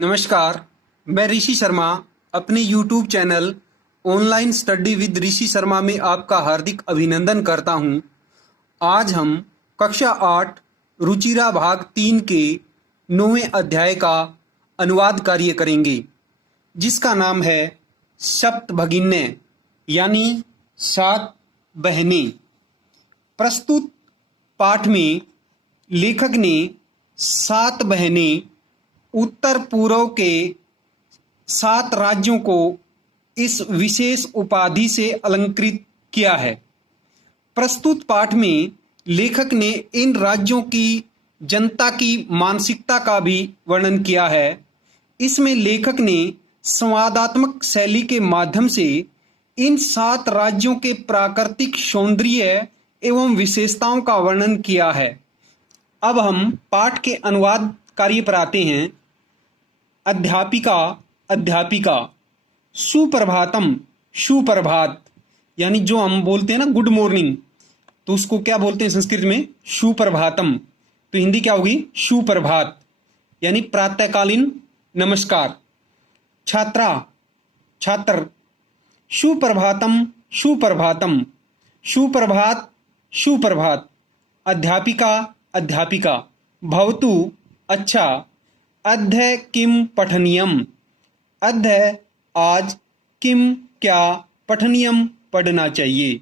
नमस्कार। मैं ऋषि शर्मा अपने YouTube channel online study with Rishi Sharma में आपका हार्दिक अभिनंदन करता हूं। आज हम कक्षा 8 रुचिरा भाग 3 के 9वें अध्याय का अनुवाद कार्य करेंगे, जिसका नाम है सप्तभगिन्य यानी 7 बहनें। प्रस्तुत पाठ में लेखक ने 7 बहनें उत्तर पूर्व के 7 राज्यों को इस विशेष उपाधि से अलंकृत किया है। प्रस्तुत पाठ में लेखक ने इन राज्यों की जनता की मानसिकता का भी वर्णन किया है। इसमें लेखक ने संवादात्मक शैली के माध्यम से इन 7 राज्यों के प्राकृतिक सौंदर्य एवं विशेषताओं का वर्णन किया है। अब हम पाठ के अनुवाद कार्य पर आते हैं। अध्यापिका सुप्रभातम, सुप्रभात यानी जो हम बोलते हैं ना गुड मॉर्निंग, तो उसको क्या बोलते हैं संस्कृत में? सुप्रभातम। तो हिंदी क्या होगी? सुप्रभात यानी प्रातःकालीन नमस्कार। छात्र सुप्रभातम, सुप्रभातम, सुप्रभात, सुप्रभात। अध्यापिका भवतु, अच्छा। अद्य किम पठनीयम, अद्य आज, किम क्या, पठनीयम पढ़ना चाहिए।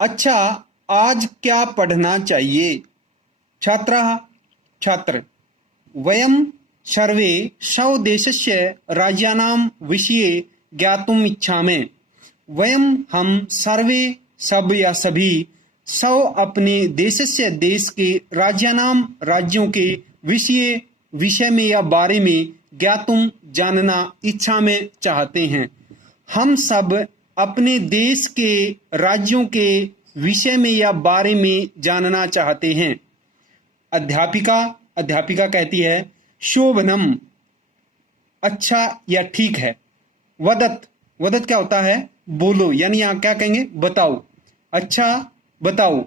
अच्छा, आज क्या पढ़ना चाहिए। छात्र वयम सर्वे स्वदेशस्य राज्यानां विषये ज्ञातुम् इच्छामः। वयम हम सर्वे सब या सभी अपने देशस्य देश के राज्यों के विषय में या बारे में ज्ञातुम जानना इच्छा में चाहते हैं। हम सब अपने देश के राज्यों के विषय में या बारे में जानना चाहते हैं। अध्यापिका कहती है शोभनम, अच्छा या ठीक है। वदत क्या होता है? बोलो, यानी यहाँ क्या कहेंगे? बताओ। अच्छा बताओ।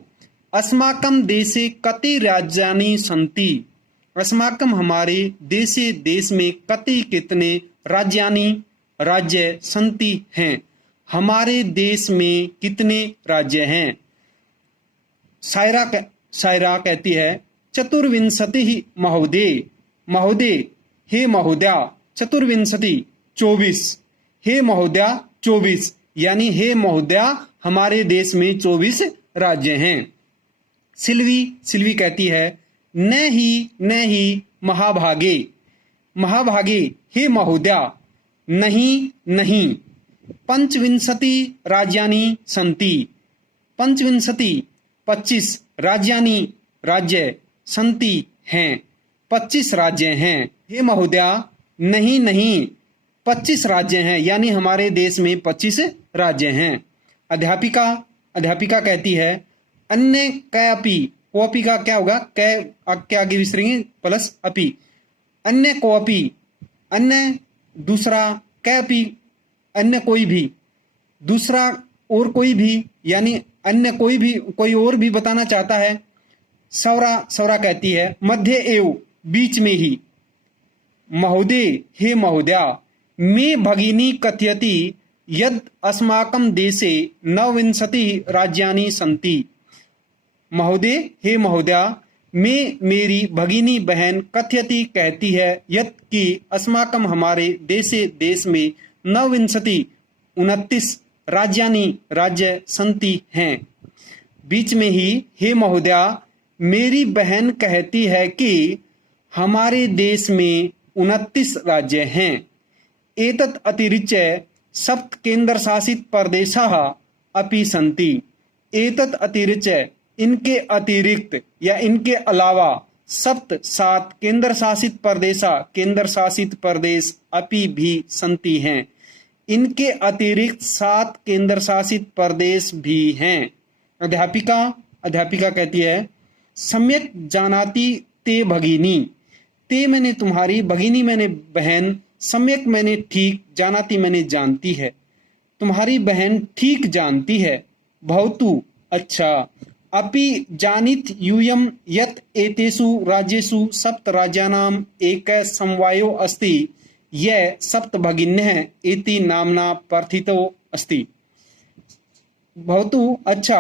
अस्माकं देशे कति राज्यानि सन्ति। अस्माकं हमारे देश में कति कितने राज्य सन्ति हैं। हमारे देश में कितने राज्य हैं। सायरा कहती है चतुर्विंशति महोदय, हे महोदया। चतुर्विंशति 24, हे महोदया 24 यानी हे महोदया हमारे देश में 24 राज्य हैं। सिल्वी कहती है न ही महाभागे, हे महोदया नहीं। पंचविंशति राज्यानि सन्ति, 25 राज्य सन्ति हैं, 25 राज्य हैं। हे महोदया नहीं 25 राज्य हैं, यानी हमारे देश में 25 राज्य हैं। अध्यापिका कहती है अन्य कयापि, कोपी का क्या होगा? क्या आगे विसरेंगे प्लस अपि। अन्य कोपी, अन्य दूसरा, कयापि अन्य कोई भी, दूसरा और कोई भी, यानी अन्य कोई और भी बताना चाहता है। सौरा कहती है मध्य एव, बीच में ही। महोदय, हे महोदया। मे भगिनी कथयति यद अस्माकं देशे 29 राज्यानि सन्ति। महोदय, हे महोदया। मेरी भगिनी बहन कथयति कहती है यद कि अस्माकं हमारे देश में 29 राज्य सन्ति हैं। बीच में ही हे महोदया मेरी बहन कहती है कि हमारे देश में 29 राज्य हैं। एतत् अतिरिच्य सप्त केंद्र शासित प्रदेशाः अपि सन्ति। एतत् अतिरिच्य, इनके अतिरिक्त या इनके अलावा 7 केंद्र शासित प्रदेश अपि भी सन्ति हैं। इनके अतिरिक्त 7 केंद्र शासित प्रदेश भी हैं। अध्यापिका कहती है सम्यक जानाति ते भगिनी। ते मैंने तुम्हारी, भगिनी मैंने बहन, सम्यक मैंने ठीक, जानाति मैंने जानती है। तुम्हारी बहन ठीक जानती है। भवतु, अच्छा। अपि जानीत यूयं यत् एतेषु राज्येषु सप्तराज्यानाम् एकः समवायो अस्ति यः सप्तभगिन्यः इति नाम्ना प्रथितो अस्ति। बहुत अच्छा।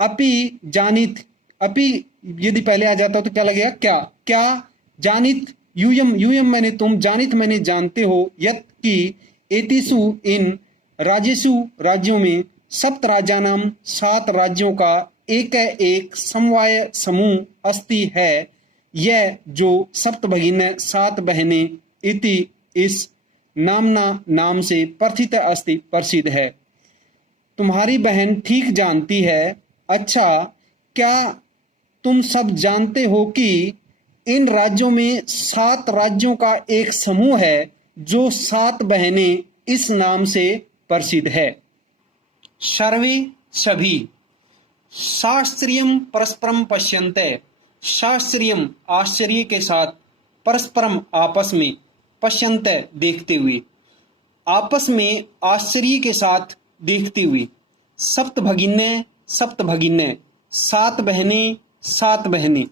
अपि जानीत, अपि यदि पहले आ जाता तो क्या लगेगा? क्या। क्या जानीत यूयम, यूयम मैंने तुम, जानीत मैंने जानते हो, यत् कि एतिषु इन राज्येषु राज्यों में, सप्त राज्यानाम सात राज्यों का एक समवाय समूह अस्ति है, यह जो सप्त भगिनी सात बहनें इति इस नामना नाम से प्रथित अस्ति प्रसिद्ध है। तुम्हारी बहन ठीक जानती है। अच्छा, क्या तुम सब जानते हो कि इन राज्यों में सात राज्यों का एक समूह है जो सात बहनें इस नाम से प्रसिद्ध है। सर्वे सभी। शास्त्रीयम परस्परम पश्यन्ते, शास्त्रीयम आश्चर्य के साथ, परस्परम आपस में, पश्यन्ते देखते हुए, आपस में आश्चर्य के साथ देखते हुए, सप्त भगिन्ने, सप्त भगिन्ने, सात बहनें, सात बहनें,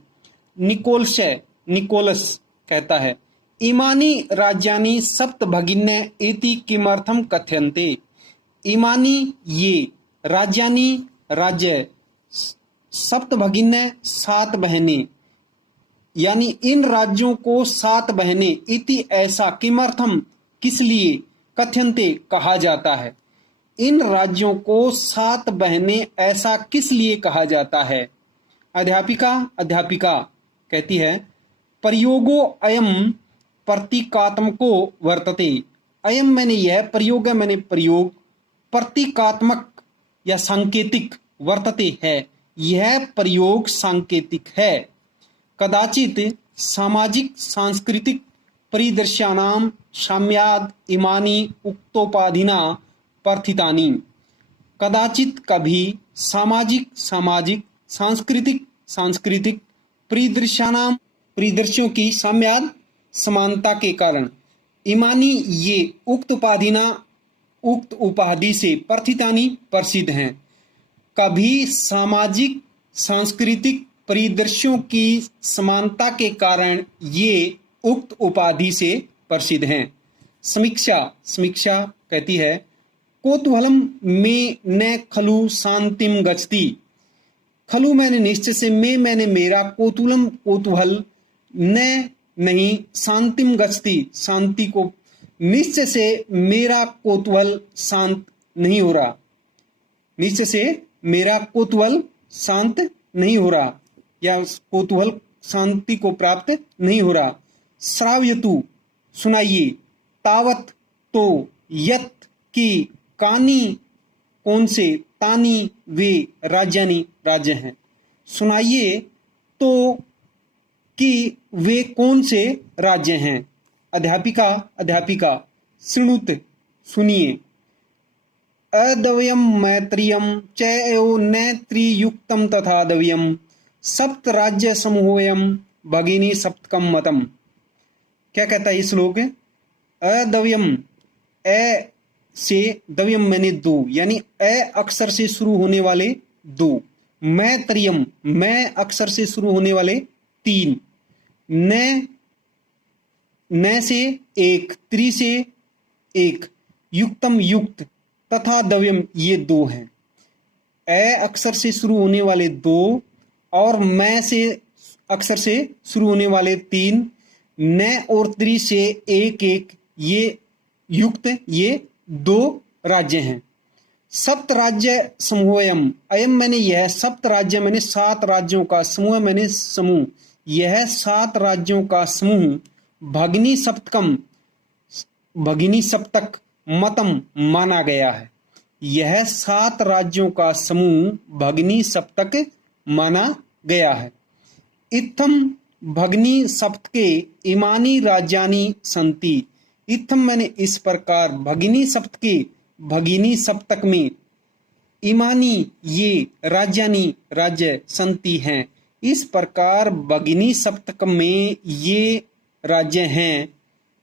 निकोलशय, निकोलस कहता है, इमानी राज्यानि सप्त भगिन्ने इति किमर्थम कथ्यन्ते। इमानी ये, राज्यानि राज्य, सप्त भगिन्ने सात बहनें, यानी इन राज्यों को सात बहनें, इति ऐसा, किमर्थम किस लिए, कथ्यन्ते कहा जाता है। इन राज्यों को सात बहनें ऐसा किस लिए कहा जाता है। अध्यापिका, अध्यापिका कहती है, प्रयोगो अयम प्रतीकात्मको वर्तते। अयम मैंने यह, प्रयोग मैंने प्रयोग, प्रतीकात्मक या सांकेतिक, वर्तते है, यह प्रयोग सांकेतिक है। कदाचित सामाजिक सांस्कृतिक परिदृश्यानां साम्याद इमानी उक्तोपाधिना प्रथितानि। कदाचित कभी, सामाजिक सामाजिक, सांस्कृतिक सांस्कृतिक, परिदृश्यानाम परिदृश्यों की साम्याद समानता के कारण, इमानी ये, उक्त उपाधिना उक्त उपाधि से, प्रथितानि प्रसिद्ध हैं। कभी सामाजिक सांस्कृतिक परिदृश्यों की समानता के कारण ये उक्त उपाधि से प्रसिद्ध हैं। समीक्षा, समीक्षा कहती है, कौतूहलम में न खलु शांतिम गच्छति। खलु मैंने निश्चय से, में मैंने मेरा, कौतूहलम कौतूहल, न नहीं, शांतिम गच्छति शांति को, निश्चय से मेरा कौतूहल शांत नहीं हो रहा, निश्चय से मेरा कौतूहल शांत नहीं हो रहा, या कौतूहल शांति को प्राप्त नहीं हो रहा। श्रावयतु सुनाइए, तावत तो, यत की, कानी कौन से, तानी वे, राज्यानि राज्य हैं। सुनाइए तो कि वे कौन से राज्य हैं। अध्यापिका, अध्यापिका शृणुत सुनिए, अदव्यम मैत्रियम चैव न त्रियुक्तम तथा दव्यम सप्त राज्य समूहोयम भगिनी सप्तकम मतम। क्या कहता है ये श्लोक? अदव्यम, ए से दव्यम मैंने दो, यानी ए अक्षर से शुरू होने वाले दो, मैत्रियम मैं अक्षर से शुरू होने वाले तीन, न से एक, त्रि से एक, युक्तम युक्त, तथा दव्यम ये दो हैं। ए अक्षर से शुरू होने वाले दो और मैं से अक्षर से शुरू होने वाले तीन, न और त्रि से एक एक, ये युक्त, ये दो राज्य हैं। सप्त राज्य समूहयम, अयम मैंने यह, सप्त राज्य मैंने सात राज्यों का, समूह मैंने समूह, यह सात राज्यों का समूह, भगिनी सप्तकम, भगिनी सप्तक, मतम माना गया है। यह सात राज्यों का समूह भगिनी सप्तक माना गया है। इत्थम भगिनी सप्तके इमानी राज्यानि संति। इत्थम मैंने इस प्रकार, भगिनी सप्तके, भगिनी सप्तक में, इमानी ये, राज्यानि राज्य, संति हैं, इस प्रकार भगिनी सप्तक में ये राज्य हैं,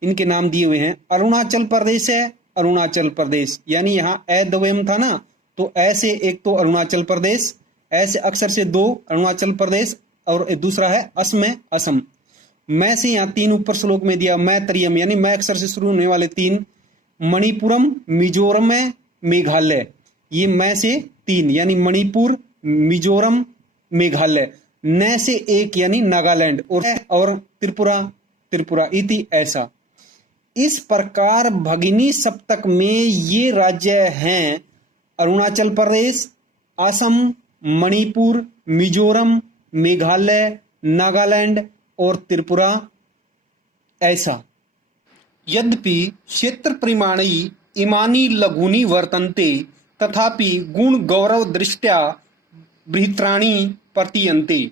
इनके नाम दिए हुए हैं। अरुणाचल प्रदेश है, अरुणाचल प्रदेश, यानी यहाँ ए द्वयम था ना, तो ऐसे एक तो अरुणाचल प्रदेश, ऐसे अक्षर से 2 अरुणाचल प्रदेश और दूसरा है असम। मैं से यहाँ 3 ऊपर श्लोक में दिया, मैं तरियम यानी मैं अक्षर से शुरू होने वाले 3, मणिपुरम, मिजोरम, मेघालय। ये मैं से 3 यानी मणिपुर, मिजोरम, मेघालय। न से 1 यानी नागालैंड और त्रिपुरा इति ऐसा। इस प्रकार भगिनी सप्तक में ये राज्य हैं अरुणाचल प्रदेश, असम, मणिपुर, मिजोरम, मेघालय, नागालैंड और त्रिपुरा ऐसा। यद्यपि क्षेत्र परिमाणी इमानी लघूनि वर्तन्ते तथापि गुण गौरव दृष्ट्या बृहत्राणि प्रतीयन्ते।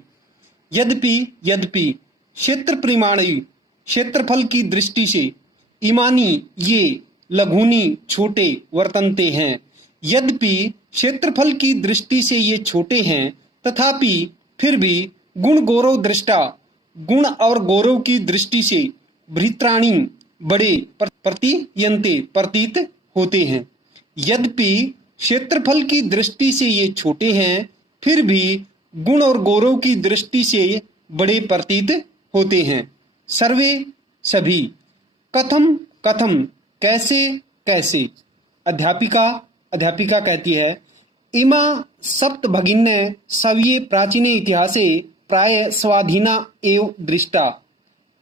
यद्यपि क्षेत्र परिमाणी क्षेत्रफल की दृष्टि से इमानी ये लघुनी छोटे वर्तन्ते हैं। यद्यपि क्षेत्रफल की दृष्टि से ये छोटे हैं तथापि फिर भी गुण गौरव दृष्टा गुण और गौरव की दृष्टि से बृहत्राणि बड़े प्रतीयन्ते प्रतीत होते हैं। यद्यपि क्षेत्रफल की दृष्टि से ये छोटे हैं फिर भी गुण और गौरव की दृष्टि से बड़े प्रतीत होते हैं। सर्वे सभी। कथम कैसे कैसे। अध्यापिका कहती है, इमा सप्त भगिन्य सव्ये प्राचीने इतिहासे प्राय स्वाधीना एव दृष्टा।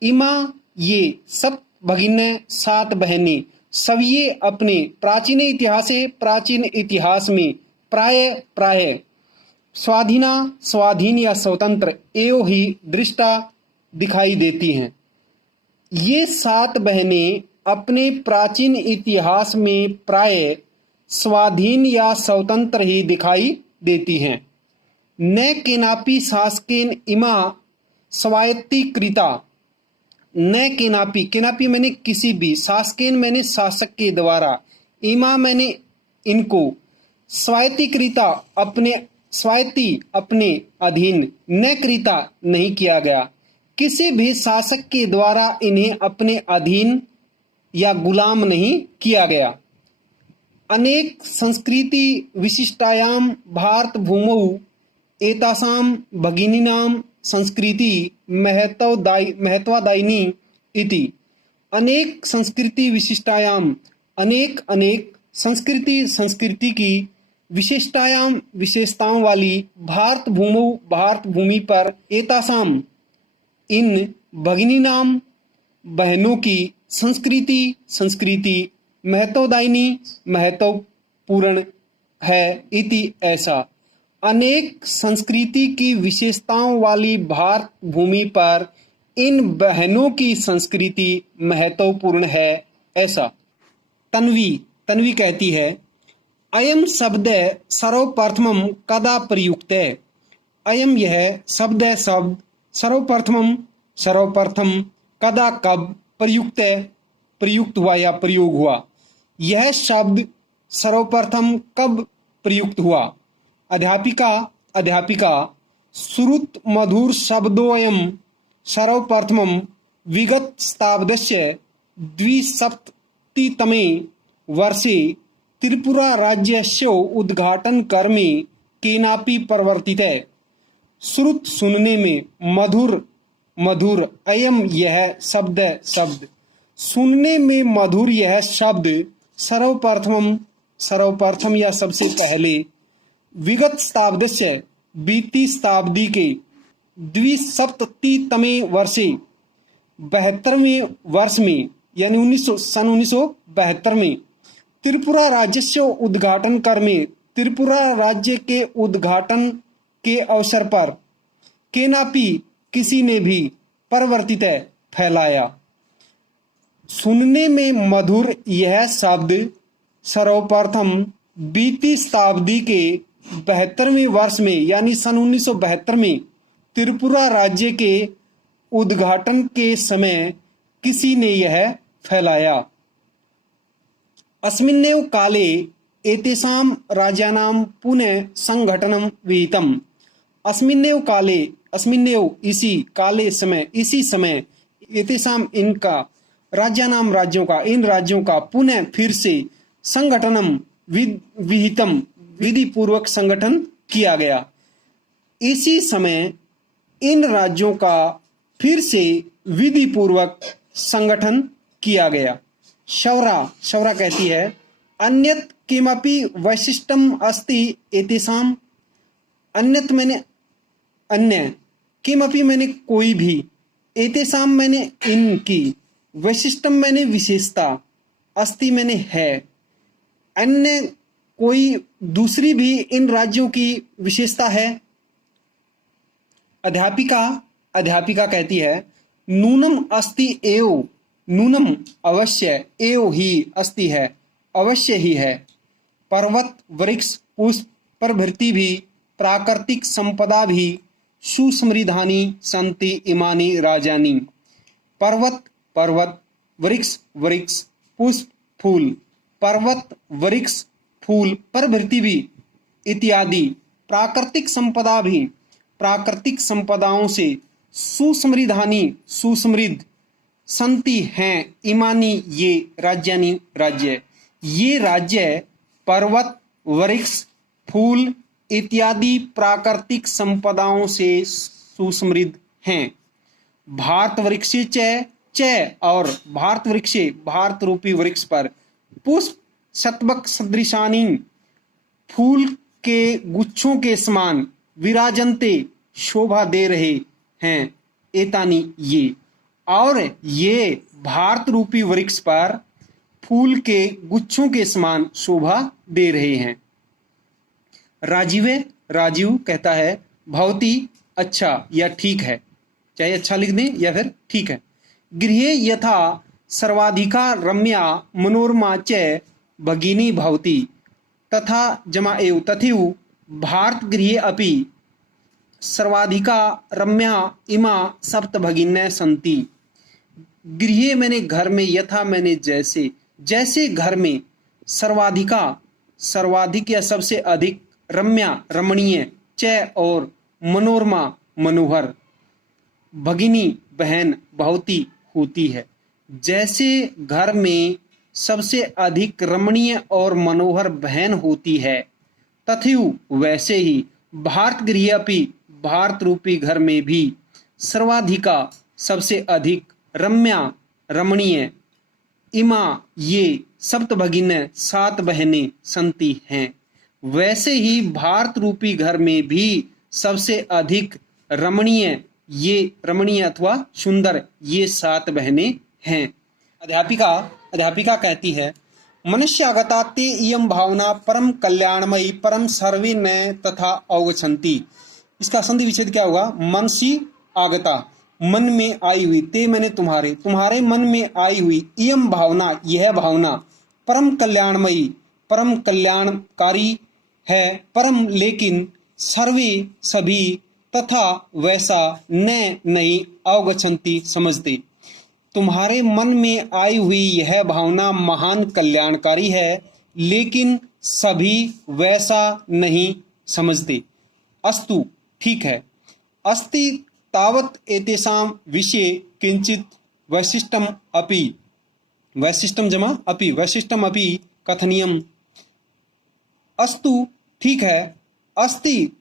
इमा ये सप्त भगिन्य 7 बहनें सव्ये अपने प्राचीन इतिहास में प्राय स्वाधीन या स्वतंत्र एवं ही दृष्टा दिखाई देती हैं। ये 7 बहनें अपने प्राचीन इतिहास में प्राय स्वाधीन या स्वतंत्र ही दिखाई देती हैं। न केनापि शासकेन इमा स्वायत्तीकृता। न केनापि मैंने किसी भी, शासकेन मैंने शासक के द्वारा, इमा मैंने इनको, स्वायत्तीकृता अपने अधीन, न कृता नहीं किया गया। किसी भी शासक के द्वारा इन्हें अपने अधीन या गुलाम नहीं किया गया। अनेक संस्कृति विशिष्टायाम भारत भूमौ एतासाम भगिनीनाम संस्कृति महत्वादायिनी इति। अनेक संस्कृति विशिष्टायाम अनेक संस्कृति की विशेषताओं वाली भारत भूमि पर एतासाम इन भगिनीनाम बहनों की संस्कृति महत्वदायिनी महत्वपूर्ण है इति ऐसा। अनेक संस्कृति की विशेषताओं वाली भारत भूमि पर इन बहनों की संस्कृति महत्वपूर्ण है ऐसा। तन्वी कहती है, अयम शब्द सर्वप्रथमं कदा प्रयुक्त है। अयम यह शब्द सर्वप्रथम कदा कब प्रयुक्त हुआ या प्रयोग हुआ। यह शब्द सर्वप्रथम कब प्रयुक्त हुआ। अध्यापिका श्रुत मधुर शब्दोऽयं सर्वप्रथमं विगत शताब्दस्य 2007तमे वर्षे त्रिपुरा राज्यस्य उद्घाटनक्रमे केनापि प्रवर्तितः। श्रुत सुनने में, मधुर अयम यह शब्द सुनने में मधुर यह शब्द सर्वप्रथम या सबसे पहले विगत शताब्दस्य बीती शताब्दी के 2007तमे वर्षे 72वें वर्ष में यानी 1972 में त्रिपुरा राज्यस्य उद्घाटन कर में त्रिपुरा राज्य के उद्घाटन के अवसर पर केनापि किसी ने भी परिवर्तित फैलाया। सुनने में मधुर यह शब्द सर्वप्रथम बीती शताब्दी के 72वें वर्ष में यानी सन 1972 में त्रिपुरा राज्य के उद्घाटन के समय किसी ने यह फैलाया। अस्मिन्नेव काले एतेषां राज्यानां पुनः संगठनं विहितम्। अस्मिन्नेव इसी काले समय इसी समय एतेषां इनका राज्यानां राज्यों का पुनः फिर से संगठनम विहितम विधि पूर्वक संगठन किया गया। इसी समय इन राज्यों का फिर से विधि पूर्वक संगठन किया गया। शौरा कहती है अन्यत् किमपि वैशिष्टम अस्ति एतेषाम। अन्यत् मैंने अन्य, किमपि मैंने कोई भी, एतेषाम मैंने इनकी, वैशिष्टम मैंने विशेषता, अस्ति मैंने है, अन्य कोई दूसरी भी इन राज्यों की विशेषता है। अध्यापिका कहती है नूनम अस्ति एव, नूनम अवश्य, एव ही अस्ति है, अवश्य ही है, पर्वत वृक्ष पुष्प प्रभृति भी, प्राकृतिक संपदा भी, सुसमृद्धानि सन्ति इमानि राज्यानि। पर्वत पर्वत, वृक्ष वृक्ष, पुष्प फूल, पर्वत वृक्ष फूल प्रभृति भी इत्यादि, प्राकृतिक संपदा भी, प्राकृतिक संपदाओं से, सुसमृद्धानि सुसमृद्ध, संति हैं, इमानी ये, राज्यानि राज्य, ये राज्य पर्वत वृक्ष फूल इत्यादि प्राकृतिक संपदाओं से सुसमृद्ध हैं। भारत वृक्षे च और भारत वृक्षे, भारत रूपी वृक्ष पर, पुष्प शतवक सदृशानि, फूल के गुच्छों के समान, विराजन्ते शोभा दे रहे हैं, एतानी ये, और ये भारत रूपी वृक्ष पर फूल के गुच्छों के समान शोभा दे रहे हैं। राजीव कहता है भवती अच्छा या ठीक है, चाहे अच्छा लिख दें या फिर ठीक है। गृहे यथा सर्वाधिका रम्या मनोरमा च भगिनी भवती तथा जमा एव तथैव भारत गृहे अपि सर्वाधिका रम्या इमा सप्त भगिन्य सन्ति। गृहे मैंने घर में, यथा मैंने जैसे, जैसे घर में, सर्वाधिका सर्वाधिक या सबसे अधिक, रम्या रमणीय, च और मनोरमा मनोहर, भगिनी बहन, भवती होती है। जैसे घर में सबसे अधिक रमणीय और मनोहर बहन होती है, तथैव वैसे ही भारत गृहे अपि, भारत रूपी घर में भी, सर्वाधिका सबसे अधिक, रम्या रमणीय, इमा ये, सप्त भगिन्य सात बहनें, संति हैं, वैसे ही भारत रूपी घर में भी सबसे अधिक रमणीय, ये रमणीय अथवा सुंदर, ये सात बहनें हैं। अध्यापिका कहती है मनुष्यागता ते इयं भावना परम कल्याणमयी परम सर्वे न तथा अवगच्छन्ति। इसका संधि विच्छेद क्या होगा? मनसी आगता, मन में आई हुई, ते मैंने तुम्हारे, तुम्हारे मन में आई हुई, इयं भावना यह भावना, परम कल्याणमयी परम कल्याणकारी है, परम लेकिन, सर्वे सभी, तथा वैसा, न नहीं, अवगच्छन्ति समझते। तुम्हारे मन में आई हुई यह भावना महान कल्याणकारी है, लेकिन सभी वैसा नहीं समझते। अस्तु ठीक है। अस्ति तावत् एतेषां विषये किंचित वैशिष्टम अपि, वैशिष्टम जमा अपि, वैशिष्टम अपि कथनीयम। अस्तु ठीक है, अस्ति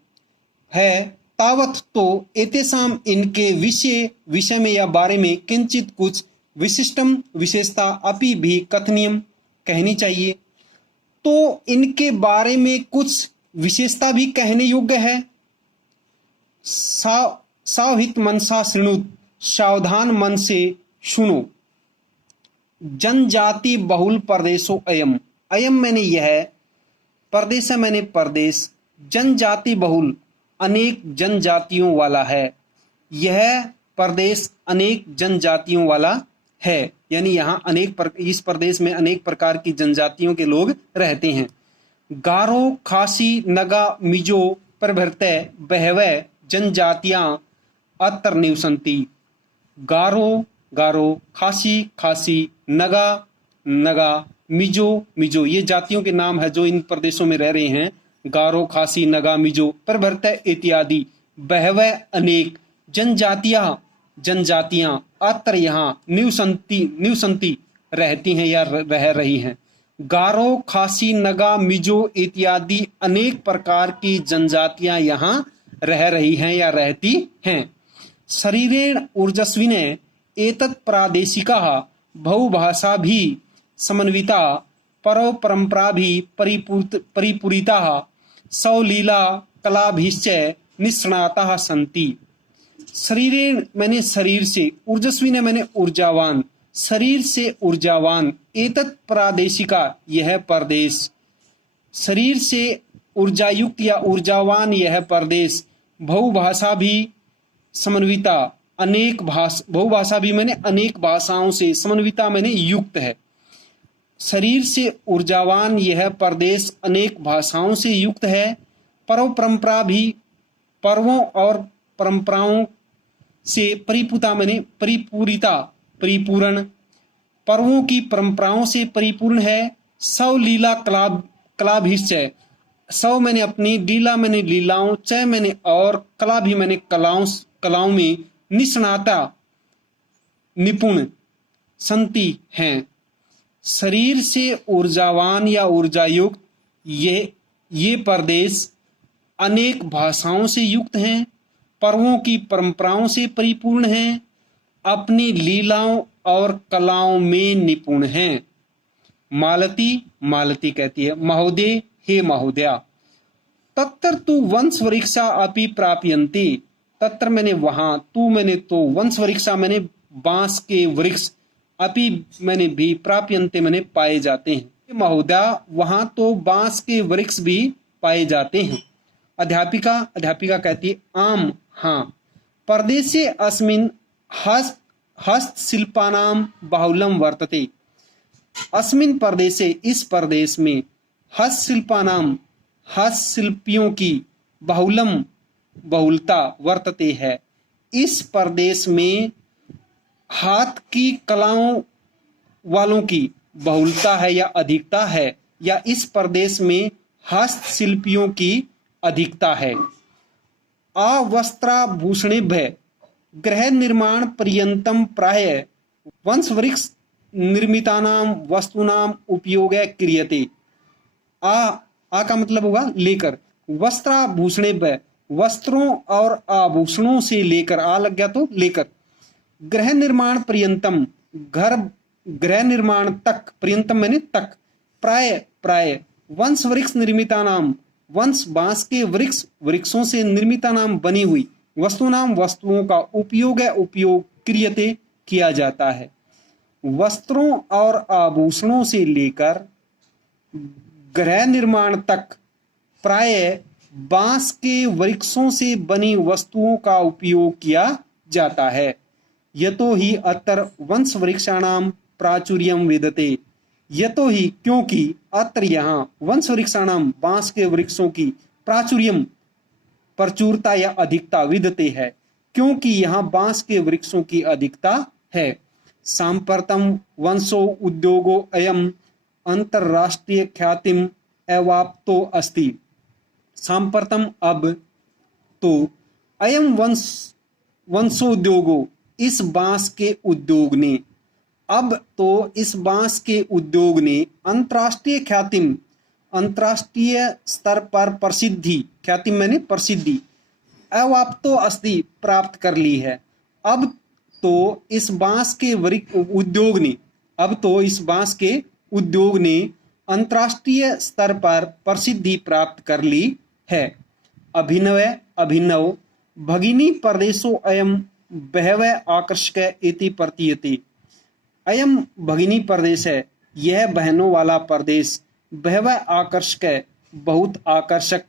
है, तावत तो, एतेषाम इनके विषय में या बारे में, किंचित कुछ, विशिष्टम विशेषता, अपि भी कथनीयम कहनी चाहिए। तो इनके बारे में कुछ विशेषता भी कहने योग्य है। सावहित मनसा शृणुत, सावधान मन से सुनो। जनजाति बहुल प्रदेशो अयम, अयम मैंने यह, प्रदेश मैंने प्रदेश, जनजाति बहुल अनेक जनजातियों वाला है, यह प्रदेश अनेक जनजातियों वाला है, यानी यहाँ इस प्रदेश में अनेक प्रकार की जनजातियों के लोग रहते हैं। गारो खासी नगा मिजो प्रभृत बहवै जनजातियां अत्र निवसन्ति। गारो खासी नगा मिजो ये जातियों के नाम है जो इन प्रदेशों में रह रहे हैं। गारो खासी नगा मिजो प्रभृत इत्यादि, बहवै अनेक, जनजातियां अत्र यहाँ, निवसन्ति रहती हैं या रह रही हैं। गारो खासी नगा मिजो इत्यादि अनेक प्रकार की जनजातियां यहाँ रह रही हैं या रहती हैं। शरीरेण ऊर्जस्विने एतत् प्रादेशिकाः बहुभाषाभिः समन्विता परो परम्पराभिः परिपूरिताः सौलीला कलाभिश्च निष्णाताः सन्ति। शरीरेण मैंने शरीर से, ऊर्जस्विने मैंने ऊर्जावान, शरीर से ऊर्जावान, एतत् प्रादेशिका यह प्रदेश, शरीर से ऊर्जायुक्त या ऊर्जावान यह प्रदेश, बहुभाषा भी समन्विता, अनेक बहुभाषा भी मैंने अनेक भाषाओं से, समन्विता मैंने युक्त है। शरीर से ऊर्जावान यह प्रदेश अनेक भाषाओं से युक्त है। पर्व परंपरा भी, पर्वों और परंपराओं से परिपूता मैंने परिपूरिता, परिपूर्ण, पर्वों की परंपराओं से परिपूर्ण है। सौ लीला कलाभिश्चय, सौ मैंने अपनी, लीला मैंने लीलाओं, चय मैंने और, कला भी मैंने कलाओं में निष्णाता निपुण संति हैं। शरीर से ऊर्जावान या ऊर्जायुक्त ये प्रदेश अनेक भाषाओं से युक्त हैं, पर्वों की परंपराओं से परिपूर्ण हैं, अपनी लीलाओं और कलाओं में निपुण हैं। मालती, मालती कहती है महोदय, हे महोदया। तत्र तु वंश वृक्षा अपि प्राप्यन्ते, तत्र मैंने वहां, तू मैंने तो, वंश वृक्षा मैंने बांस के वृक्ष, अपि मैंने भी, प्राप्यन्ते मैंने पाए जाते हैं। महोदया, वहां तो बांस के वृक्ष भी पाए जाते हैं। अध्यापिका, अध्यापिका कहती है आम, हाँ। प्रदेशे अस्मिन् हस्तशिल्पानां बाहुल्यं वर्तते, अस्मिन् प्रदेशे इस प्रदेश में, हस्तशिल्पानां हस्तशिल्पियों की, बाहुल्यं बहुलता, वर्तते है इस प्रदेश में, हाथ की कलाओं वालों की बहुलता है या अधिकता है, या इस प्रदेश में हस्तशिल्पियों की अधिकता है। अवस्त्राभूषणेभ्यः गृह निर्माण पर्यंतम प्रायः वंश वृक्ष निर्मितानां वस्तूनां उपयोगः क्रियते। आ का मतलब होगा लेकर, वस्त्राभूषणेभ्यः वस्त्रों और आभूषणों से लेकर, आ लग गया तो लेकर, गृह निर्माण पर्यंतम घर, गृह निर्माण तक, पर्यंतम मैंने तक, प्राय प्राय, वंश वृक्ष निर्मितानाम, वंश बांस के वृक्ष, वृक्षों से निर्मितानाम बनी हुई, वस्तुनाम वस्तुओं का, उपयोग है उपयोग, क्रियते किया जाता है। वस्त्रों और आभूषणों से लेकर गृह निर्माण तक प्राय बांस के वृक्षों से बनी वस्तुओं का उपयोग किया जाता है। यतो ही अत्र वंश वृक्षाणाम प्राचुर्यम विदते, यतो ही क्योंकि, अत्र यहाँ, वंश वृक्षाणाम बांस के वृक्षों की, प्राचुर्यम प्रचुरता या अधिकता, विदते है क्योंकि यहाँ बांस के वृक्षों की अधिकता है। सांप्रतम वंशो उद्योगो अयम अंतरराष्ट्रीय ख्यातिम अवाप्तो अस्ति। सांप्रतम अब तो, अयम वंशोद्योगो इस बांस के उद्योग ने, अब तो इस बांस के उद्योग ने अंतरराष्ट्रीय ख्यातिम, अंतरराष्ट्रीय स्तर पर प्रसिद्धि, ख्याति मैंने प्रसिद्धि, अवाप्तो अस्ति प्राप्त कर ली है। अब तो इस बांस के उद्योग ने, अब तो इस बांस के उद्योग ने अंतरराष्ट्रीय स्तर पर प्रसिद्धि प्राप्त कर ली है। अभिनव, अभिनव भगिनी प्रदेशो अयम बहवः आकर्षक इति प्रतीयते। अयम भगिनी प्रदेश है, यह बहनों वाला प्रदेश, बहवः आकर्षक है, बहुत आकर्षक,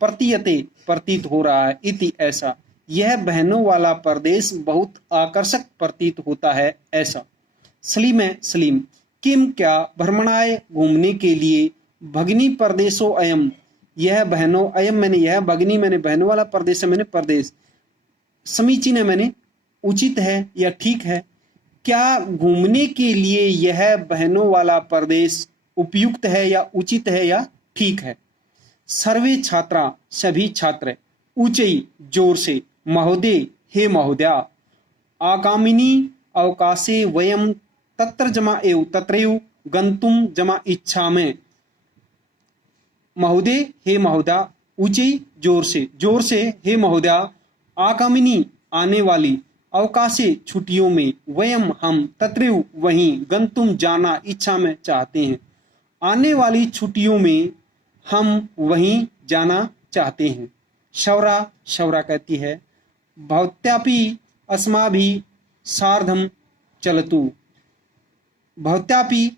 प्रतीयते प्रतीत हो रहा है, इति ऐसा, यह बहनों वाला प्रदेश बहुत आकर्षक प्रतीत होता है, ऐसा। सलीम है, सलीम, किम क्या, भ्रमणाय घूमने के लिए, भगिनी प्रदेशो अयम यह बहनों, अयम मैंने यह, भगिनी मैंने बहनों वाला प्रदेश है, मैंने प्रदेश, समीचीन है मैंने उचित है या ठीक है, क्या घूमने के लिए यह बहनों वाला प्रदेश उपयुक्त है या उचित है या ठीक है। सर्वे छात्रा सभी छात्र, ऊंचाई जोर से, महोदय हे महोदया, आगामिनी अवकाशे वयम तत्र जमा एव तत्रैव गंतुम जमा इच्छामि। महोदय हे महोदया, ऊंची जोर से हे महोदया, आगामिनी आने वाली अवकाशे छुट्टियों में वयम हम तत्रैव वहीं गंतुम जाना इच्छा में चाहते हैं। आने वाली छुट्टियों में हम वहीं जाना चाहते हैं। शौरा कहती है भवत्यापि अस्माभिः सार्धम चलतु। भवत्यापि,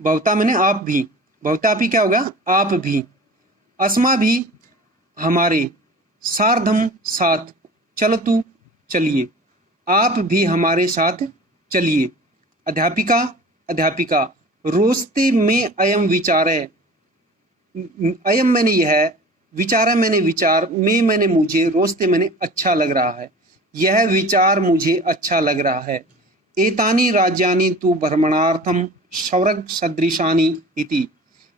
भवता मैंने आप भी, भवत्यापि क्या होगा, आप भी, अस्मा भी हमारे, सार्धम साथ, चलतु चलिए, आप भी हमारे साथ चलिए। अध्यापिका रोस्ते में अयम विचार है, अयम मैंने यह है, विचार मैंने विचार, में मैंने मुझे, रोस्ते मैंने अच्छा लग रहा है, यह विचार मुझे अच्छा लग रहा है। एतानि राज्यानि तु भ्रमणार्थम स्वर्ग सदृशानि इति।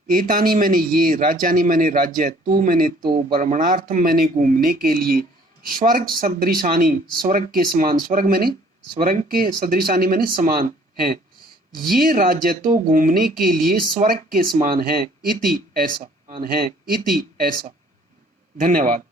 एतानि मैंने ये, राज्यानि मैंने राज्य, तू मैंने तो, भ्रमणार्थम मैंने घूमने के लिए, स्वर्ग सदृशानि स्वर्ग के समान, स्वर्ग मैंने स्वर्ग के, सदृशानि मैंने समान हैं, ये राज्य तो घूमने के लिए स्वर्ग के समान हैं, इति ऐसा है, इति ऐसा। धन्यवाद।